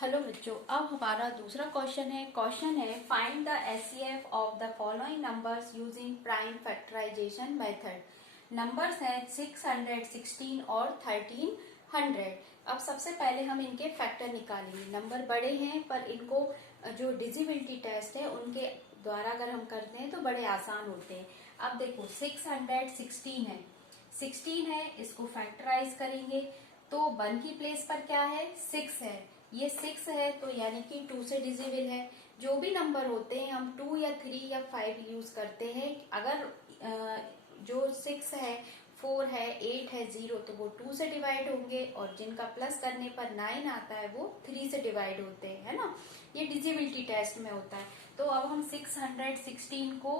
Hello बच्चों, अब हमारा दूसरा क्वेश्चन है find the HCF of the following numbers using prime factorisation method. Numbers हैं 600, 16 और 1300। अब सबसे पहले हम इनके फैक्टर निकालेंगे। नंबर बड़े हैं पर इनको जो डिजिबिलिटी टेस्ट है उनके द्वारा अगर हम करते हैं तो बड़े आसान होते हैं। अब देखो 616 है, 16 है, इसको फैक्टराइज करेंगे तो 1 की प्लेस पर क्या है, 6 है। ये 6 है तो यानी कि 2 से डिजिबल है। जो भी नंबर होते हैं हम 2 या 3 या 5 यूज करते हैं। अगर जो 6 है, 4 है, 8 है, 0 तो वो 2 से डिवाइड होंगे, और जिनका प्लस करने पर 9 आता है वो 3 से डिवाइड होते हैं, है ना। ये डिजिबिलिटी टेस्ट में होता है। तो अब हम 616 को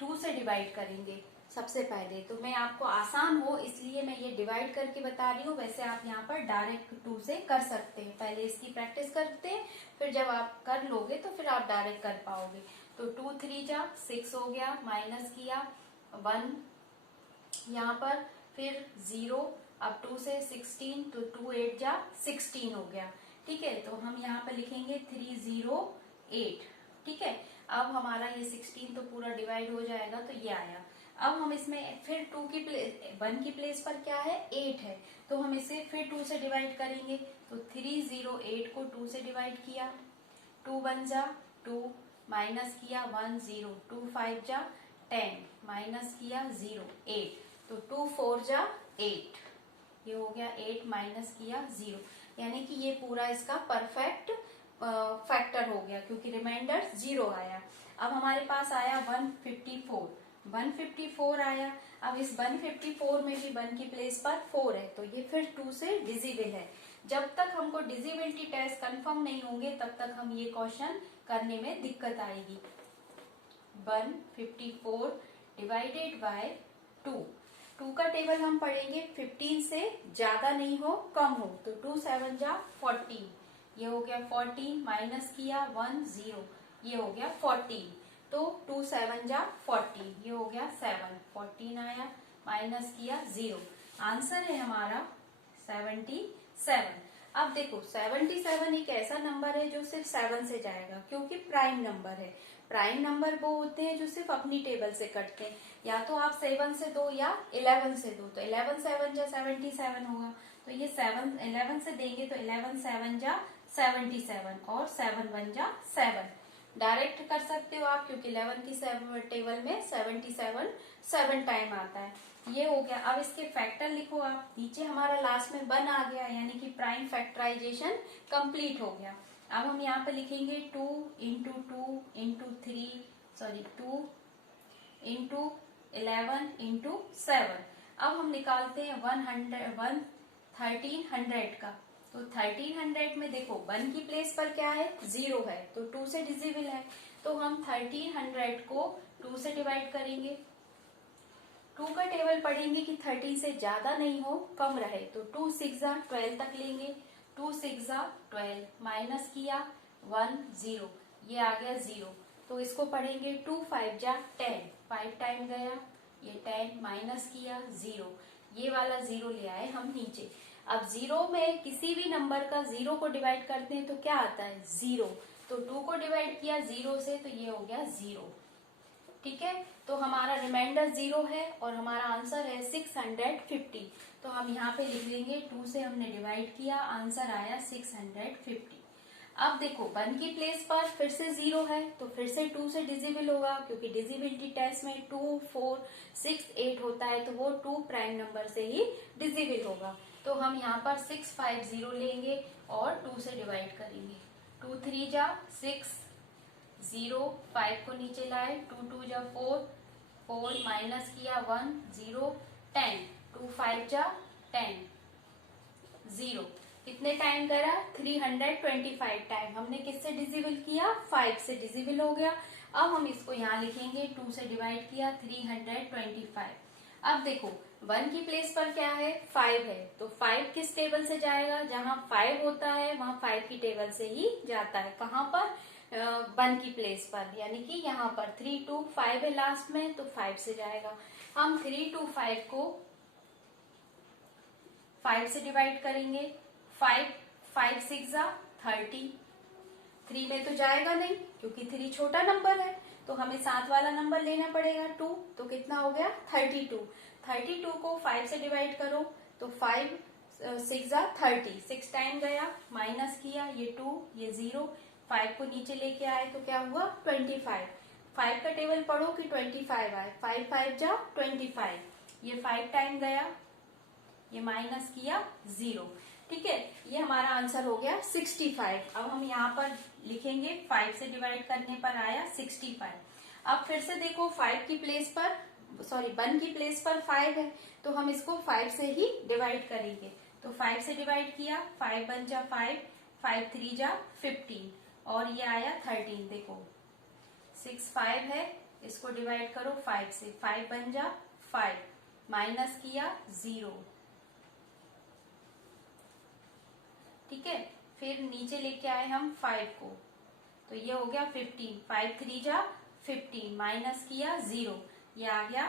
2 से डिवाइड करेंगे सबसे पहले। तो मैं आपको आसान हो इसलिए मैं ये डिवाइड करके बता रही हूँ। वैसे आप यहाँ पर डायरेक्ट 2 से कर सकते हैं। पहले इसकी प्रैक्टिस करते हैं, फिर जब आप कर लोगे तो फिर आप डायरेक्ट कर पाओगे। तो 2 3 जा 6 हो गया, माइनस किया 1 यहाँ पर, फिर 0। अब 2 से 16 तो 2 8 जा 16 हो गया। ठीक है, तो हम यहाँ पर लिखेंगे 308। ठीक है, अब हमारा ये 16 तो पूरा डिवाइड हो जाएगा तो ये आया। अब हम इसमें फिर 2 की प्लेस 1 की प्लेस पर क्या है, 8 है, तो हम इसे फिर 2 से डिवाइड करेंगे। तो 308 को 2 से डिवाइड किया, 2 1 जा 2, माइनस किया 1 0, 2 5 जा 10, माइनस किया 0 8, तो 2 4 जा 8, ये हो गया 8, माइनस किया 0, यानी कि ये पूरा इसका परफेक्ट फैक्टर हो गया क्योंकि रिमाइंडर 0 आया। अब हमारे पास आया 154, 154 आया। अब इस 154 में भी 1 की प्लेस पर 4 है तो ये फिर 2 से डिजिबल है। जब तक हमको डिजिबिलिटी टेस्ट कंफर्म नहीं होंगे तब तक हम ये क्वेश्चन करने में दिक्कत आएगी। 154 डिवाइडेड बाय 2, 2 का टेबल हम पढ़ेंगे 15 से ज्यादा नहीं हो, कम हो। तो 2 7 जा 14, ये हो गया 14, माइनस किया 1 0, ये हो गया 14, तो 2 7 जा 14, ये हो गया 7, 14 आया, माइनस किया 0। आंसर है हमारा 77। अब देखो 77 एक ऐसा नंबर है जो सिर्फ 7 से जाएगा क्योंकि प्राइम नंबर है। प्राइम नंबर वो होते हैं जो सिर्फ अपनी टेबल से कटते हैं। या तो आप 7 से दो या 11 से दो, तो 11 7 जा 77 होगा। तो ये 7 11 से देंगे तो 11 7 जा 77 और 7 1 जा 7। डायरेक्ट कर सकते हो आप क्योंकि 11 की टेबल में 77 7 टाइम आता है। ये हो गया। अब इसके फैक्टर लिखो आप। नीचे हमारा लास्ट में 1 आ गया यानी कि प्राइम फैक्टराइजेशन कंप्लीट हो गया। अब हम यहाँ पे लिखेंगे 2 into 2 into 3 sorry 2 into 11 into 7। अब हम निकालते हैं 1300 का। तो 1300 में देखो 1 की प्लेस पर क्या है, 0 है, तो 2 से डिजिबल है। तो हम 1300 को 2 से डिवाइड करेंगे। 2 का टेबल पढ़ेंगे कि 13 से ज्यादा नहीं हो, कम रहे। तो 2 6 जा 12 तक लेंगे। 2 6 जा 12, माइनस किया 1 0, ये आ गया 0। तो इसको पढ़ेंगे 2 5 जा 10, 5 टाइम गया, ये 10, माइनस किया 0, ये वाला 0 ले आए हम नीचे। अब 0 में किसी भी नंबर का 0 को डिवाइड करते हैं तो क्या आता है, 0। तो 2 को डिवाइड किया 0 से तो ये हो गया 0। ठीक है, तो हमारा रिमाइंडर 0 है और हमारा आंसर है 650। तो हम यहाँ पे लिख लेंगे 2 से हमने डिवाइड किया, आंसर आया 650। अब देखो 1 की प्लेस पर फिर से 0 है तो फिर से 2 से डिजिबल होगा क्योंकि डिजिबिलिटी टेस्ट में 2 4 6 8 होता है तो वो 2 प्राइम नंबर से ही डिजिबल होगा। तो हम यहाँ पर 650 लेंगे और 2 से डिवाइड करेंगे। 2 3 जा 6, 0 5 को नीचे लाए, 2 2 जा 4, 4 माइनस किया 1 0 10, 2 5 जा 10, 0। कितने टाइम करा, 325 टाइम। हमने किससे डिजिबल किया, 5 से डिजिबल हो गया। अब हम इसको यहाँ लिखेंगे 2 से डिवाइड किया 325। अब देखो 1 की प्लेस पर क्या है, 5 है, तो 5 किस टेबल से जाएगा, जहां 5 होता है वहां 5 की टेबल से ही जाता है। कहाँ पर, 1 की प्लेस पर, यानी कि यहाँ पर 3 2 5 है लास्ट में तो 5 से जाएगा। हम 3 2 5 को 5 से डिवाइड करेंगे। 5 5 6 30, 3 में तो जाएगा नहीं क्योंकि 3 छोटा नंबर है, तो हमें साथ वाला नंबर लेना पड़ेगा 2, तो कितना हो गया 32। 32 को 5 से डिवाइड करो तो 5 6 30, 6 टाइम गया, माइनस किया, ये 2 ये 0, 5 को नीचे लेके आए तो क्या हुआ 25। 5 का टेबल पढ़ो कि 25 आए, 5 5 जा 25, ये 5 टाइम गया, ये माइनस किया 0। ठीक है, ये हमारा आंसर हो गया 65। अब हम यहाँ पर लिखेंगे 5 से डिवाइड करने पर आया 65। अब फिर से देखो 5 की प्लेस पर, सॉरी 1 की प्लेस पर 5 है, तो हम इसको 5 से ही डिवाइड करेंगे। तो 5 से डिवाइड किया, 5 1 जा 5, 5 3 जा 15, और ये आया 13। देखो 6 5 है, इसको डिवाइड करो 5 से, 5 1 जा 5, माइनस किया 0। ठीक है, फिर नीचे लेके आए हम 5 को, तो ये हो गया 15, 5 3 जा 15, माइनस किया 0, ये आ गया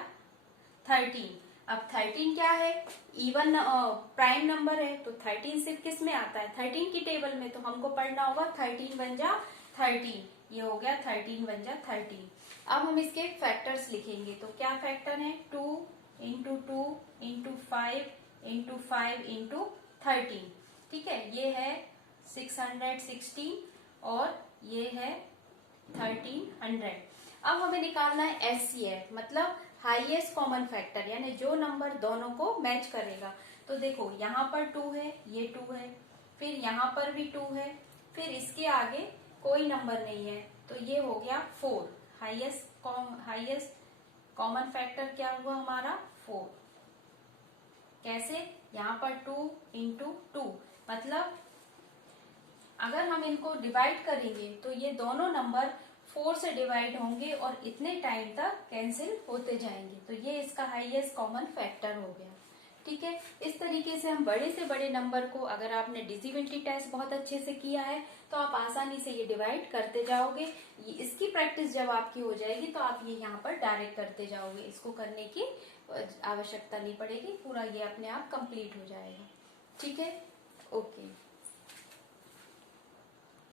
13। अब 13 क्या है, इवन प्राइम नंबर है, तो 13 सिर्फ किस में आता है 13 की टेबल में, तो हमको पढ़ना होगा 13 1 जा 13, ये हो गया 13 1 जा 13। अब हम इसके फैक्टर्स लिखेंगे, तो क्या फैक्टर है 2 इंटू 2 इंटू 5 इंटू 5 इंटू 13। ठीक है, ये है 616 और ये है 1300। अब हमें निकालना है एचसीएफ, मतलब हाईएस्ट कॉमन फैक्टर, यानी जो नंबर दोनों को मैच करेगा। तो देखो यहाँ पर 2 है, ये 2 है, फिर यहाँ पर भी 2 है, फिर इसके आगे कोई नंबर नहीं है, तो ये हो गया 4। हाईएस्ट कॉमन फैक्टर क्या हुआ हमारा 4। कैसे, यहाँ पर 2 इंटू 2, मतलब अगर हम इनको डिवाइड करेंगे तो ये दोनों नंबर 4 से डिवाइड होंगे और इतने टाइम तक कैंसिल होते जाएंगे, तो ये इसका हाईएस्ट कॉमन फैक्टर हो गया। ठीक है, इस तरीके से हम बड़े से बड़े नंबर को, अगर आपने डिविजिबिलिटी टेस्ट बहुत अच्छे से किया है तो आप आसानी से ये डिवाइड करते जाओगे। इसकी प्रैक्टिस जब आपकी हो जाएगी तो आप ये यहाँ पर डायरेक्ट करते जाओगे, इसको करने की आवश्यकता नहीं पड़ेगी, पूरा ये अपने आप कंप्लीट हो जाएगा। ठीक है, ओके।